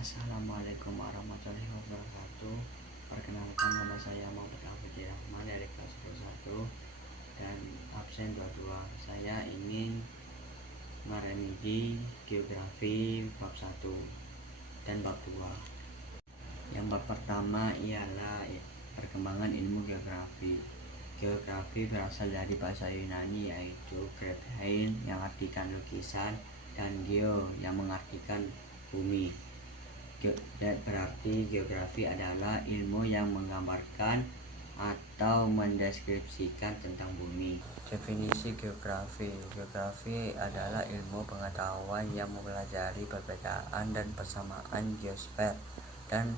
Assalamualaikum warahmatullahi wabarakatuh. Perkenalkan, nama saya Muhammad Abdi Rahman dari kelas 21 dan absen 22. Saya ingin meremedi geografi bab 1 dan bab 2. Yang bab pertama ialah perkembangan ilmu geografi. Geografi berasal dari bahasa Yunani, yaitu graphein yang artikan lukisan dan geo yang mengartikan bumi. Berarti geografi adalah ilmu yang menggambarkan atau mendeskripsikan tentang bumi. Definisi geografi. Geografi adalah ilmu pengetahuan yang mempelajari perbedaan dan persamaan geosfer dan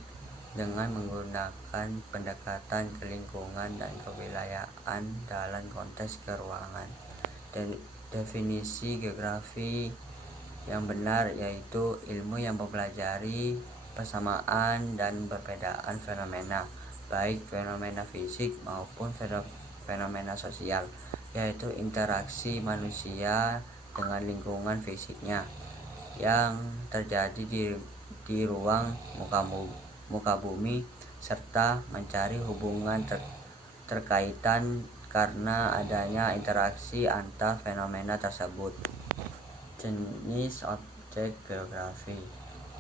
dengan menggunakan pendekatan ke lingkungan dan kewilayahan dalam konteks keruangan. Definisi geografi yang benar yaitu ilmu yang mempelajari persamaan dan perbedaan fenomena, baik fenomena fisik maupun fenomena sosial, yaitu interaksi manusia dengan lingkungan fisiknya yang terjadi di ruang muka bumi, serta mencari hubungan terkaitan karena adanya interaksi antar fenomena tersebut. Jenis objek geografi.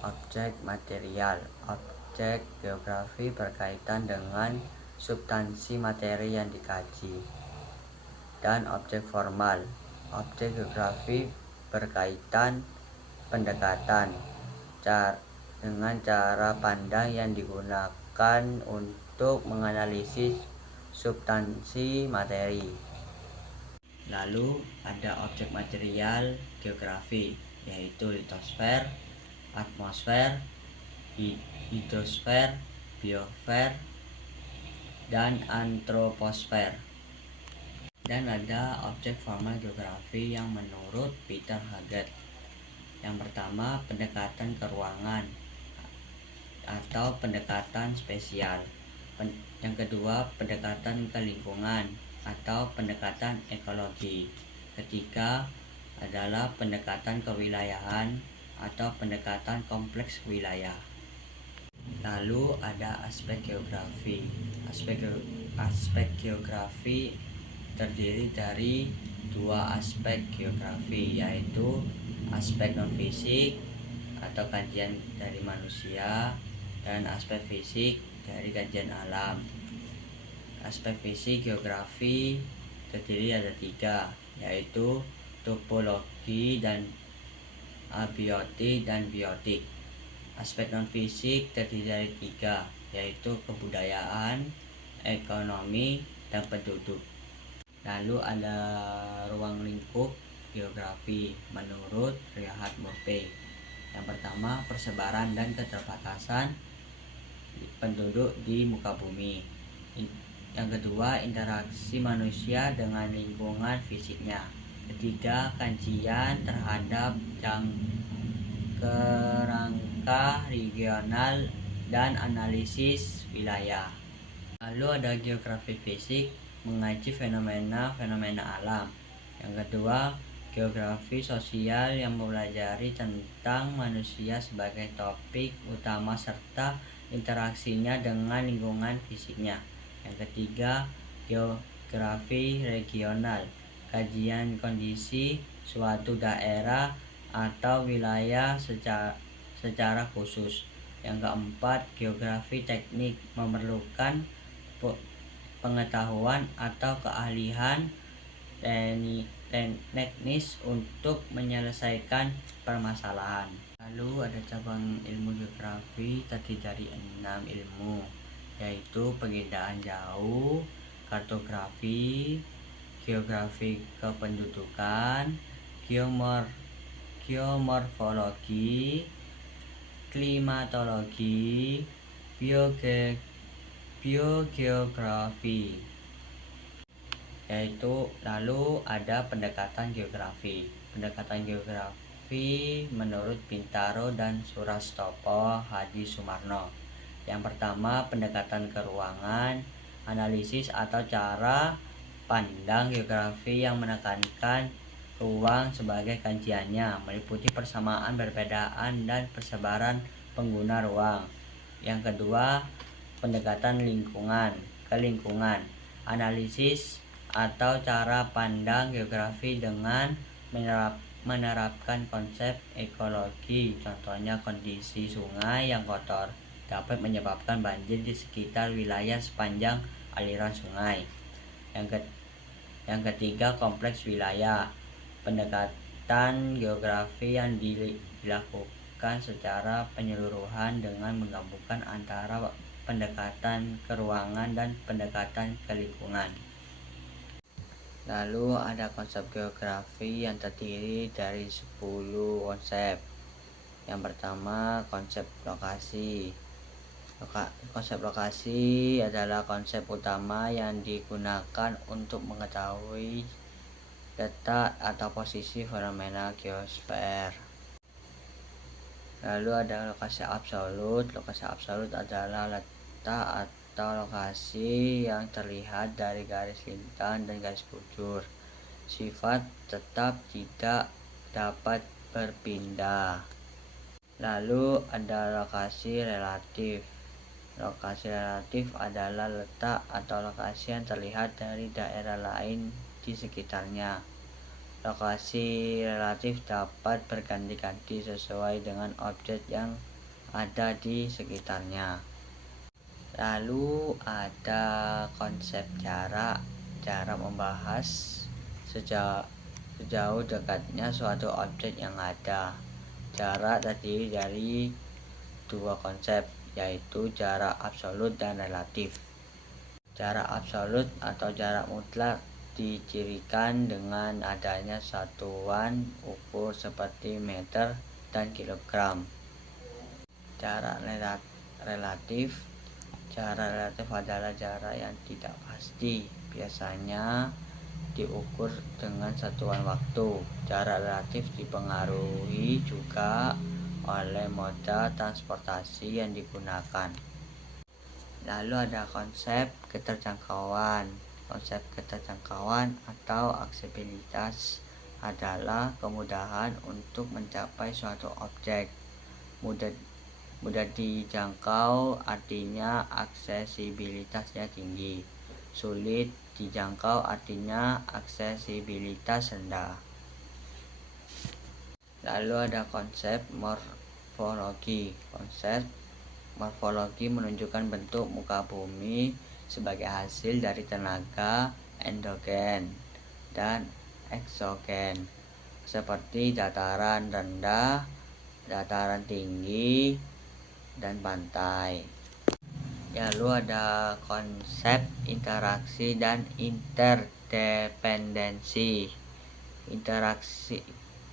Objek material. Objek geografi berkaitan dengan substansi materi yang dikaji. Dan objek formal. Objek geografi berkaitan pendekatan dengan cara pandang yang digunakan untuk menganalisis substansi materi. Lalu ada objek material geografi, yaitu litosfer, atmosfer, hidrosfer, biosfer, dan antroposfer. Dan ada objek formal geografi yang menurut Peter Haggett. Yang pertama, pendekatan ke ruangan atau pendekatan spesial. Yang kedua, pendekatan ke lingkungan atau pendekatan ekologi. Ketiga adalah pendekatan kewilayahan atau pendekatan kompleks wilayah. Lalu ada aspek geografi. Aspek geografi terdiri dari dua aspek geografi, yaitu aspek non-fisik atau kajian dari manusia dan aspek fisik dari kajian alam. Aspek fisik geografi terdiri ada tiga, yaitu topologi dan abiotik dan biotik. Aspek non-fisik terdiri dari tiga, yaitu kebudayaan, ekonomi, dan penduduk. Lalu ada ruang lingkup geografi menurut Reinhard Moppe. Yang pertama, persebaran dan keterbatasan penduduk di muka bumi. Yang kedua, interaksi manusia dengan lingkungan fisiknya. Ketiga, kajian terhadap kerangka regional dan analisis wilayah. Lalu ada geografi fisik, mengaji fenomena alam. Yang kedua, geografi sosial yang mempelajari tentang manusia sebagai topik utama serta interaksinya dengan lingkungan fisiknya. Yang ketiga, geografi regional, kajian kondisi suatu daerah atau wilayah secara khusus. Yang keempat, geografi teknik, memerlukan pengetahuan atau keahlian teknis untuk menyelesaikan permasalahan. Lalu ada cabang ilmu geografi terdiri dari 6 ilmu, yaitu penginderaan jauh, kartografi, geografi kependudukan, geomorfologi, klimatologi, biogeografi. Lalu ada pendekatan geografi. Pendekatan geografi menurut Bintaro dan Surastopo Hadi Sumarno. Yang pertama, pendekatan ke ruangan, analisis atau cara pandang geografi yang menekankan ruang sebagai kajiannya, meliputi persamaan, perbedaan, dan persebaran pengguna ruang. Yang kedua, pendekatan ke lingkungan, analisis atau cara pandang geografi dengan menerapkan konsep ekologi. Contohnya, kondisi sungai yang kotor dapat menyebabkan banjir di sekitar wilayah sepanjang aliran sungai. Yang ketiga, kompleks wilayah, pendekatan geografi yang dilakukan secara penyeluruhan dengan menggabungkan antara pendekatan ke ruangan dan pendekatan ke lingkungan. Lalu ada konsep geografi yang terdiri dari 10 konsep. Yang pertama, konsep lokasi. Konsep lokasi adalah konsep utama yang digunakan untuk mengetahui letak atau posisi fenomena geosfer. Lalu ada lokasi absolut. Lokasi absolut adalah letak atau lokasi yang terlihat dari garis lintang dan garis bujur. Sifat tetap, tidak dapat berpindah. Lalu ada lokasi relatif. Lokasi relatif adalah letak atau lokasi yang terlihat dari daerah lain di sekitarnya. Lokasi relatif dapat berganti-ganti sesuai dengan objek yang ada di sekitarnya. Lalu ada konsep jarak. Jarak membahas sejauh dekatnya suatu objek yang ada. Jarak terdiri dari dua konsep, yaitu jarak absolut dan relatif. Jarak absolut atau jarak mutlak dicirikan dengan adanya satuan ukur seperti meter dan kilogram. Jarak relatif adalah jarak yang tidak pasti, biasanya diukur dengan satuan waktu. Jarak relatif dipengaruhi juga oleh moda transportasi yang digunakan. Lalu ada konsep keterjangkauan. Konsep keterjangkauan atau aksesibilitas adalah kemudahan untuk mencapai suatu objek. Mudah dijangkau artinya aksesibilitasnya tinggi. Sulit dijangkau artinya aksesibilitas rendah. Lalu ada konsep morfologi. Konsep morfologi menunjukkan bentuk muka bumi sebagai hasil dari tenaga endogen dan eksogen, seperti dataran rendah, dataran tinggi, dan pantai. Lalu ada konsep interaksi dan interdependensi. Interaksi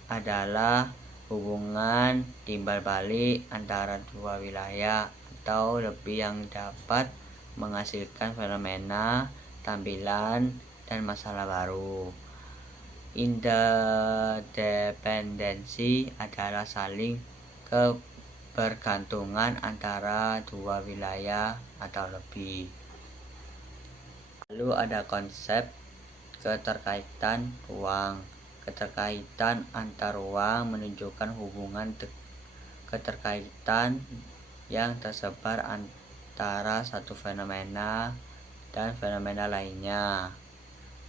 adalah hubungan timbal balik antara dua wilayah atau lebih yang dapat menghasilkan fenomena, tampilan, dan masalah baru. Interdependensi adalah saling kebergantungan antara dua wilayah atau lebih. Lalu ada konsep keterkaitan ruang. Keterkaitan antar ruang menunjukkan hubungan keterkaitan yang tersebar antara satu fenomena dan fenomena lainnya.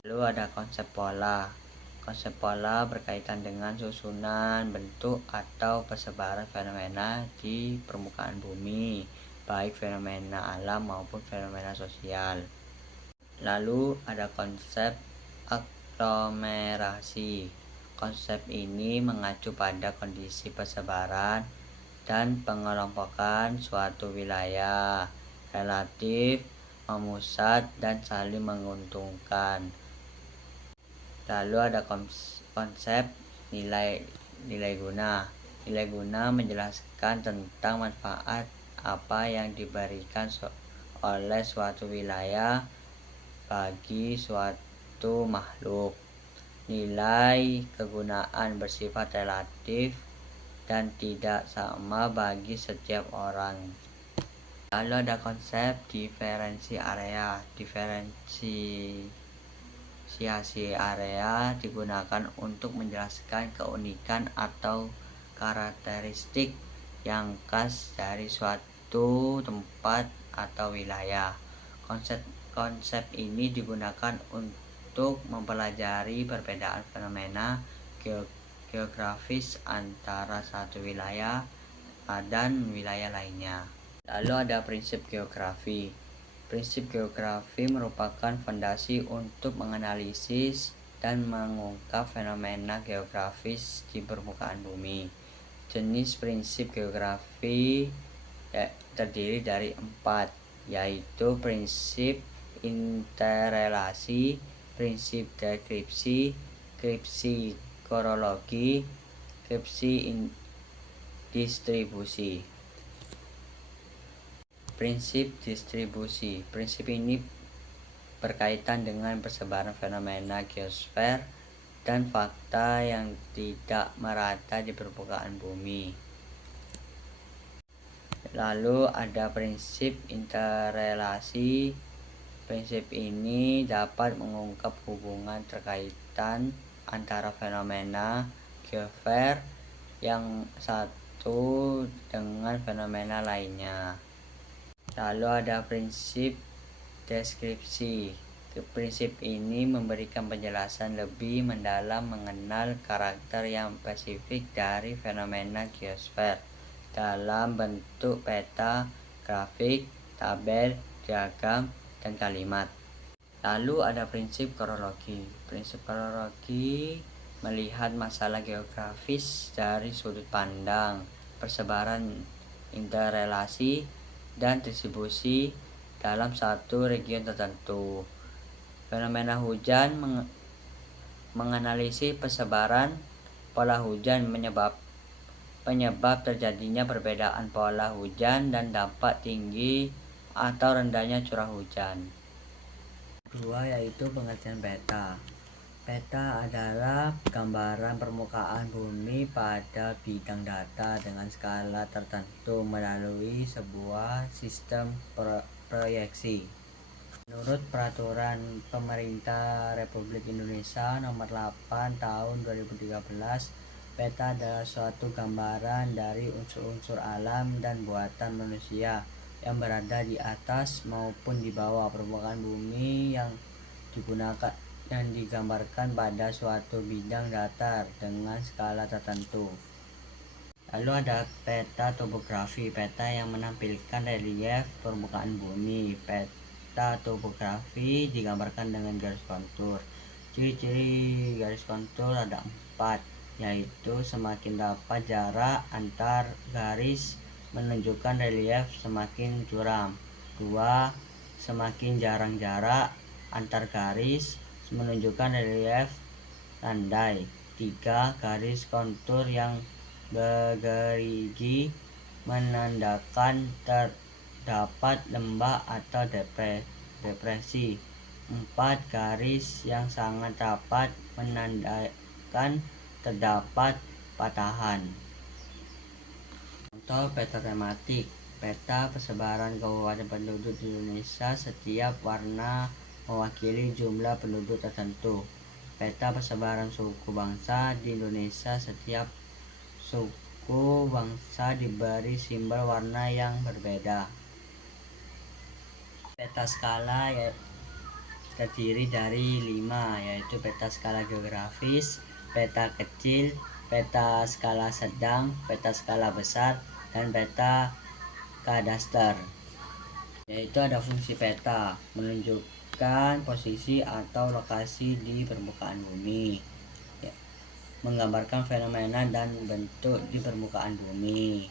Lalu ada konsep pola. Konsep pola berkaitan dengan susunan, bentuk, atau persebaran fenomena di permukaan bumi, baik fenomena alam maupun fenomena sosial. Lalu ada konsep aglomerasi. Konsep ini mengacu pada kondisi persebaran dan pengelompokan suatu wilayah, relatif, memusat, dan saling menguntungkan. Lalu ada konsep nilai guna. Nilai guna menjelaskan tentang manfaat apa yang diberikan oleh suatu wilayah bagi suatu makhluk. Nilai kegunaan bersifat relatif dan tidak sama bagi setiap orang. Lalu ada konsep diferensi area. Diferensiasi area digunakan untuk menjelaskan keunikan atau karakteristik yang khas dari suatu tempat atau wilayah. Konsep ini digunakan untuk mempelajari perbedaan fenomena geografis antara satu wilayah dan wilayah lainnya. Lalu ada prinsip geografi. Prinsip geografi merupakan fondasi untuk menganalisis dan mengungkap fenomena geografis di permukaan bumi. Jenis prinsip geografi terdiri dari 4, yaitu prinsip interrelasi, prinsip deskripsi, prinsip korologi, prinsip distribusi. Prinsip distribusi. Prinsip ini berkaitan dengan persebaran fenomena geosfer dan fakta yang tidak merata di permukaan bumi. Lalu ada prinsip interrelasi. Prinsip ini dapat mengungkap hubungan terkaitan antara fenomena geosfer yang satu dengan fenomena lainnya. Lalu ada prinsip deskripsi. Prinsip ini memberikan penjelasan lebih mendalam mengenal karakter yang spesifik dari fenomena geosfer dalam bentuk peta, grafik, tabel, diagram, dan kalimat. Lalu ada prinsip kronologi. Prinsip kronologi melihat masalah geografis dari sudut pandang persebaran, interrelasi, dan distribusi dalam satu region tertentu. Fenomena hujan menganalisis persebaran pola hujan, penyebab terjadinya perbedaan pola hujan dan dampak tinggi atau rendahnya curah hujan. Kedua yaitu pengertian peta. Peta adalah gambaran permukaan bumi pada bidang data dengan skala tertentu melalui sebuah sistem proyeksi. Menurut Peraturan Pemerintah Republik Indonesia Nomor 8 Tahun 2013, peta adalah suatu gambaran dari unsur-unsur alam dan buatan manusia yang berada di atas maupun di bawah permukaan bumi yang digambarkan pada suatu bidang datar dengan skala tertentu. Lalu ada peta topografi. Peta yang menampilkan relief permukaan bumi. Peta topografi digambarkan dengan garis kontur. Ciri-ciri garis kontur ada 4, yaitu semakin dapat jarak antar garis menunjukkan relief semakin curam. 2. Semakin jarang jarak antar garis menunjukkan relief landai. 3. Garis kontur yang bergerigi menandakan terdapat lembah atau depresi. 4. Garis yang sangat rapat menandakan terdapat patahan. Contoh peta tematik. Peta persebaran kabupaten penduduk di Indonesia, setiap warna mewakili jumlah penduduk tertentu. Peta persebaran suku bangsa di Indonesia, setiap suku bangsa diberi simbol warna yang berbeda. Peta skala terdiri dari 5, yaitu peta skala geografis, peta kecil, peta skala sedang, peta skala besar, dan peta kadaster. Yaitu ada fungsi peta menunjukkan posisi atau lokasi di permukaan bumi, menggambarkan fenomena dan bentuk di permukaan bumi,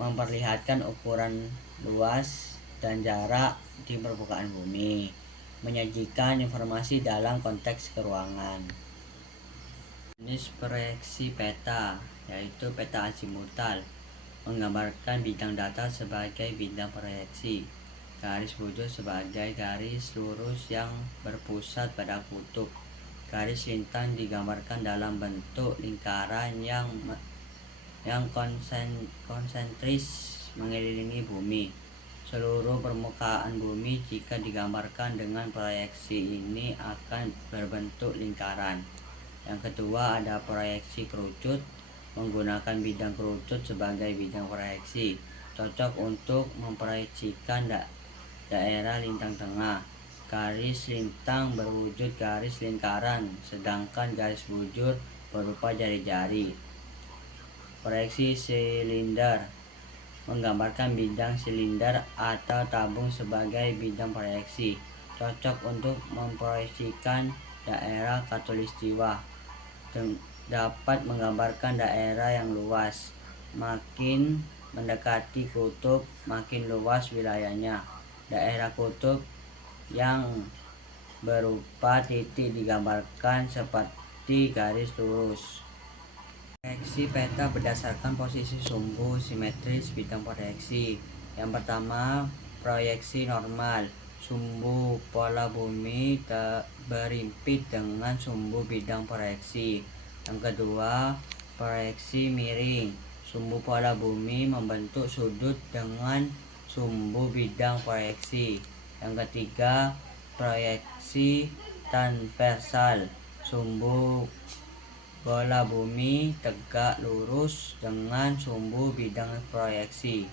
memperlihatkan ukuran luas dan jarak di permukaan bumi, menyajikan informasi dalam konteks keruangan. Jenis proyeksi peta yaitu peta azimutal, menggambarkan bidang data sebagai bidang proyeksi. Garis bujur sebagai garis lurus yang berpusat pada kutub. Garis lintang digambarkan dalam bentuk lingkaran yang konsentris mengelilingi bumi. Seluruh permukaan bumi jika digambarkan dengan proyeksi ini akan berbentuk lingkaran. Yang kedua ada proyeksi kerucut, menggunakan bidang kerucut sebagai bidang proyeksi, cocok untuk memproyeksikan daerah lintang tengah. Garis lintang berwujud garis lingkaran, sedangkan garis bujur berupa jari-jari. Proyeksi silinder menggambarkan bidang silinder atau tabung sebagai bidang proyeksi, cocok untuk memproyeksikan daerah khatulistiwa. Dapat menggambarkan daerah yang luas. Makin mendekati kutub, makin luas wilayahnya. Daerah kutub yang berupa titik digambarkan seperti garis lurus. Proyeksi peta berdasarkan posisi sumbu simetris bidang proyeksi. Yang pertama, proyeksi normal. Sumbu pola bumi berimpit dengan sumbu bidang proyeksi. Yang kedua, proyeksi miring. Sumbu pola bumi membentuk sudut dengan sumbu bidang proyeksi. Yang ketiga, proyeksi transversal. Sumbu bola bumi tegak lurus dengan sumbu bidang proyeksi.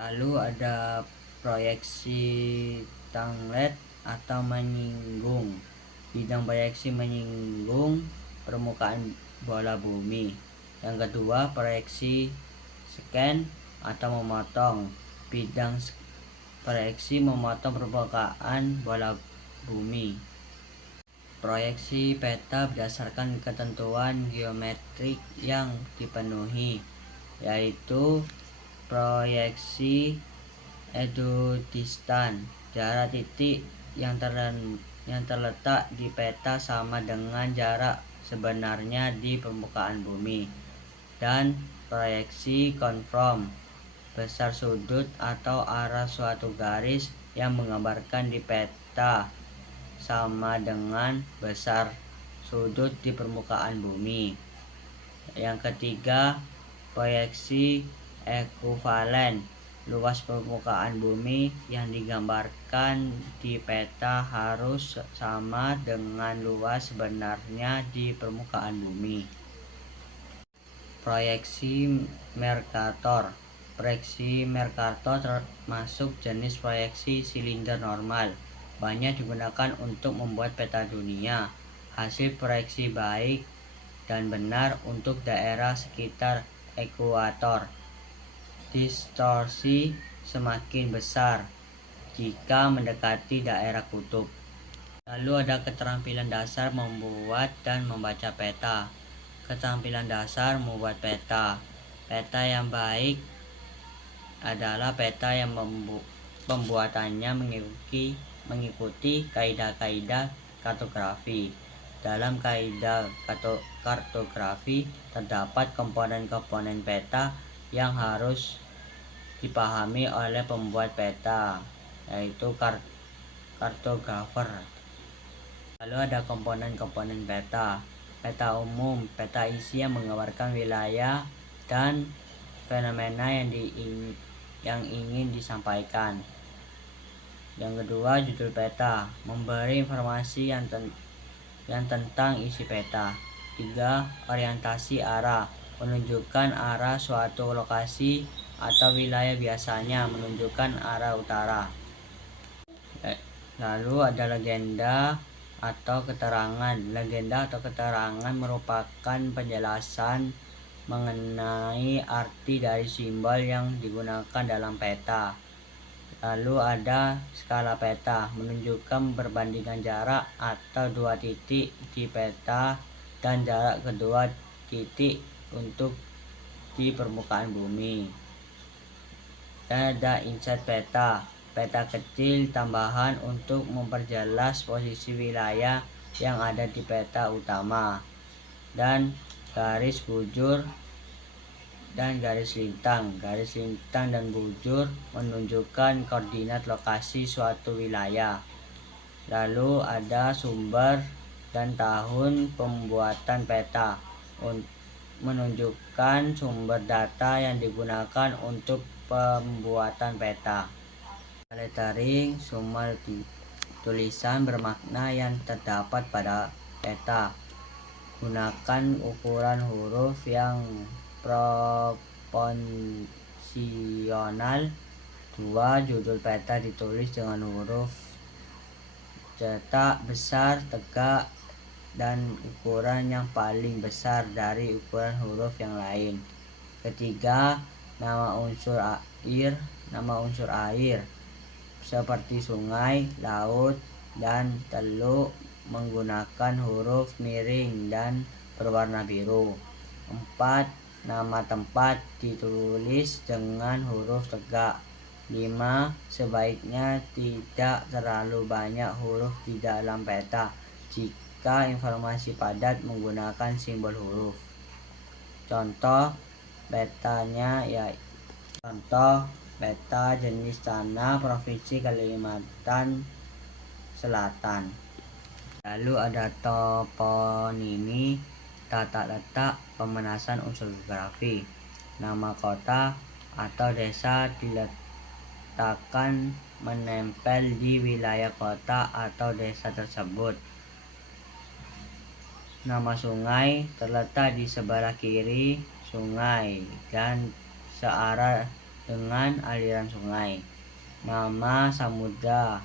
Lalu ada proyeksi tanglet atau menyinggung. Bidang proyeksi menyinggung permukaan bola bumi. Yang kedua, proyeksi scan atau memotong. Bidang proyeksi memotong permukaan bola bumi. Proyeksi peta berdasarkan ketentuan geometrik yang dipenuhi, yaitu proyeksi equidistant. Jarak titik yang terletak di peta sama dengan jarak sebenarnya di permukaan bumi. Dan proyeksi konform. Besar sudut atau arah suatu garis yang menggambarkan di peta sama dengan besar sudut di permukaan bumi. Yang ketiga, proyeksi ekuvalen. Luas permukaan bumi yang digambarkan di peta harus sama dengan luas sebenarnya di permukaan bumi. Proyeksi Mercator. Proyeksi Mercator termasuk jenis proyeksi silinder normal. Banyak digunakan untuk membuat peta dunia. Hasil proyeksi baik dan benar untuk daerah sekitar ekuator. Distorsi semakin besar jika mendekati daerah kutub. Lalu ada keterampilan dasar membuat dan membaca peta. Keterampilan dasar membuat peta. Peta yang baik adalah peta yang pembuatannya mengikuti kaidah-kaidah kartografi. Dalam kaidah kartografi terdapat komponen-komponen peta yang harus dipahami oleh pembuat peta, yaitu kartografer. Lalu ada komponen-komponen peta. Peta umum, peta isi yang menggambarkan wilayah dan fenomena yang ingin disampaikan. Yang kedua, judul peta, memberi informasi yang tentang isi peta. 3. Orientasi arah, menunjukkan arah suatu lokasi atau wilayah, biasanya menunjukkan arah utara. Lalu ada legenda atau keterangan. Legenda atau keterangan merupakan penjelasan mengenai arti dari simbol yang digunakan dalam peta. Lalu ada skala peta, menunjukkan perbandingan jarak atau dua titik di peta dan jarak kedua titik untuk di permukaan bumi. Dan ada inset peta, peta kecil tambahan untuk memperjelas posisi wilayah yang ada di peta utama. Dan garis bujur dan garis lintang. Garis lintang dan bujur menunjukkan koordinat lokasi suatu wilayah. Lalu ada sumber dan tahun pembuatan peta, menunjukkan sumber data yang digunakan untuk pembuatan peta. Lettering, sumber tulisan bermakna yang terdapat pada peta. Gunakan ukuran huruf yang proporsional. 2. Judul peta ditulis dengan huruf cetak besar, tegak, dan ukuran yang paling besar dari ukuran huruf yang lain. Ketiga, nama unsur air seperti sungai, laut, dan teluk menggunakan huruf miring dan berwarna biru. 4. Nama tempat ditulis dengan huruf tegak. 5. Sebaiknya tidak terlalu banyak huruf di dalam peta jika informasi padat menggunakan simbol huruf. Contoh peta jenis tanah Provinsi Kalimantan Selatan. Lalu ada toponimi, tata letak, pemanasan unsur geografi. Nama kota atau desa diletakkan menempel di wilayah kota atau desa tersebut. Nama sungai terletak di sebelah kiri sungai dan searah dengan aliran sungai. Nama samudra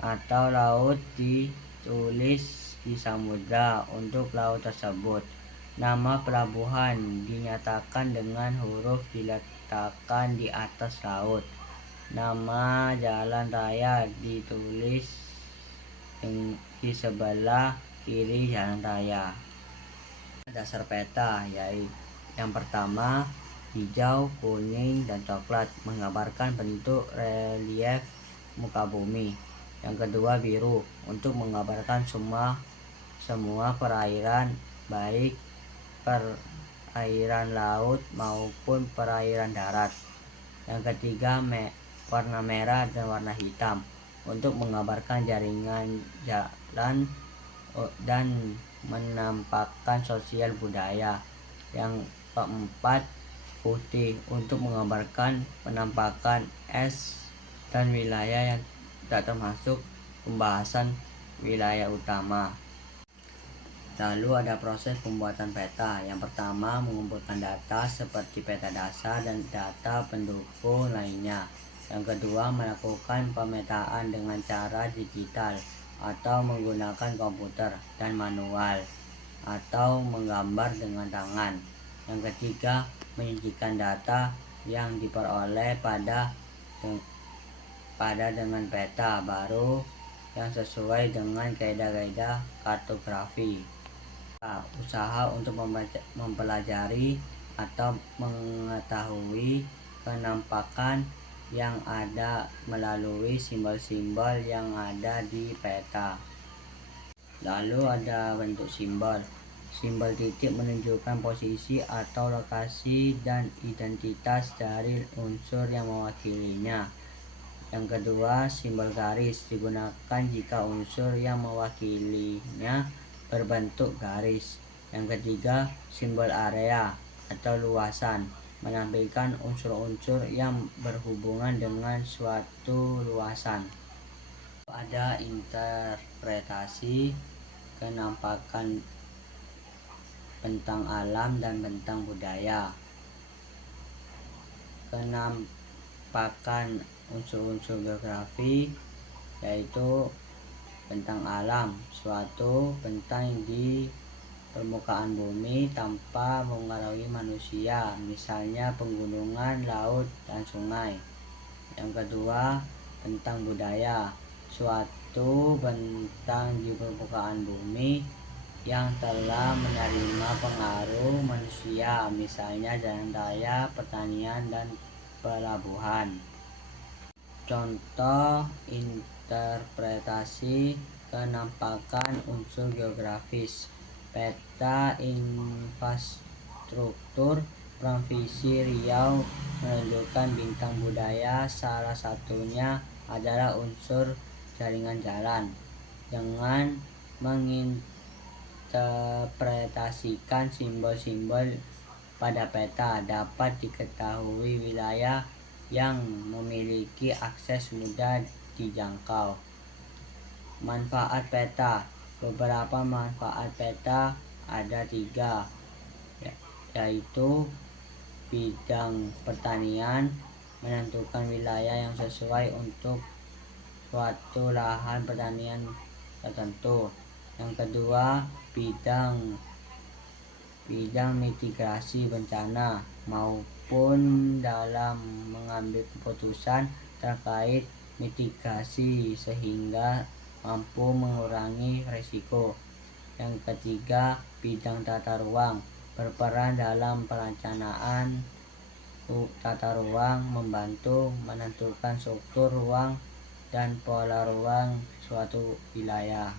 atau laut ditulis di samudra untuk laut tersebut. Nama pelabuhan dinyatakan dengan huruf diletakkan di atas laut. Nama jalan raya ditulis di sebelah kiri jalan raya. Dasar peta yaitu yang pertama hijau, kuning, dan coklat menggambarkan bentuk relief muka bumi. Yang kedua biru untuk menggambarkan semua perairan, baik perairan laut maupun perairan darat. Yang ketiga warna merah dan warna hitam untuk menggambarkan jaringan jalan dan menampakkan sosial budaya. Yang keempat putih untuk menggambarkan penampakan es dan wilayah yang tak termasuk pembahasan wilayah utama. Lalu ada proses pembuatan peta. Yang pertama mengumpulkan data seperti peta dasar dan data pendukung lainnya. Yang kedua melakukan pemetaan dengan cara digital atau menggunakan komputer dan manual atau menggambar dengan tangan. Yang ketiga menyajikan data yang diperoleh pada dengan peta baru yang sesuai dengan kaidah-kaidah kartografi. Usaha untuk mempelajari atau mengetahui penampakan yang ada melalui simbol-simbol yang ada di peta. Lalu ada bentuk simbol. Simbol titik menunjukkan posisi atau lokasi dan identitas dari unsur yang mewakilinya. Yang kedua, simbol garis digunakan jika unsur yang mewakilinya berbentuk garis. Yang ketiga, simbol area atau luasan menampilkan unsur-unsur yang berhubungan dengan suatu luasan. Ada interpretasi, kenampakan bentang alam dan bentang budaya. Kenampakan unsur-unsur geografi yaitu bentang alam, suatu bentang di permukaan bumi tanpa mengaruhi manusia, misalnya pegunungan, laut, dan sungai. Yang kedua, bentang budaya, suatu bentang di permukaan bumi yang telah menerima pengaruh manusia, misalnya jalan raya, pertanian, dan pelabuhan. Contoh interpretasi kenampakan unsur geografis. Peta infrastruktur Provinsi Riau menunjukkan bintang budaya, salah satunya adalah unsur jaringan jalan. Dengan menginterpretasikan simbol-simbol pada peta dapat diketahui wilayah yang memiliki akses mudah dijangkau. Manfaat peta. Beberapa manfaat peta ada 3, yaitu bidang pertanian, menentukan wilayah yang sesuai untuk suatu lahan pertanian tertentu. Yang kedua, bidang mitigasi bencana maupun dalam mengambil keputusan terkait mitigasi sehingga mampu mengurangi risiko. Yang ketiga, bidang tata ruang, berperan dalam perencanaan tata ruang, membantu menentukan struktur ruang dan pola ruang suatu wilayah.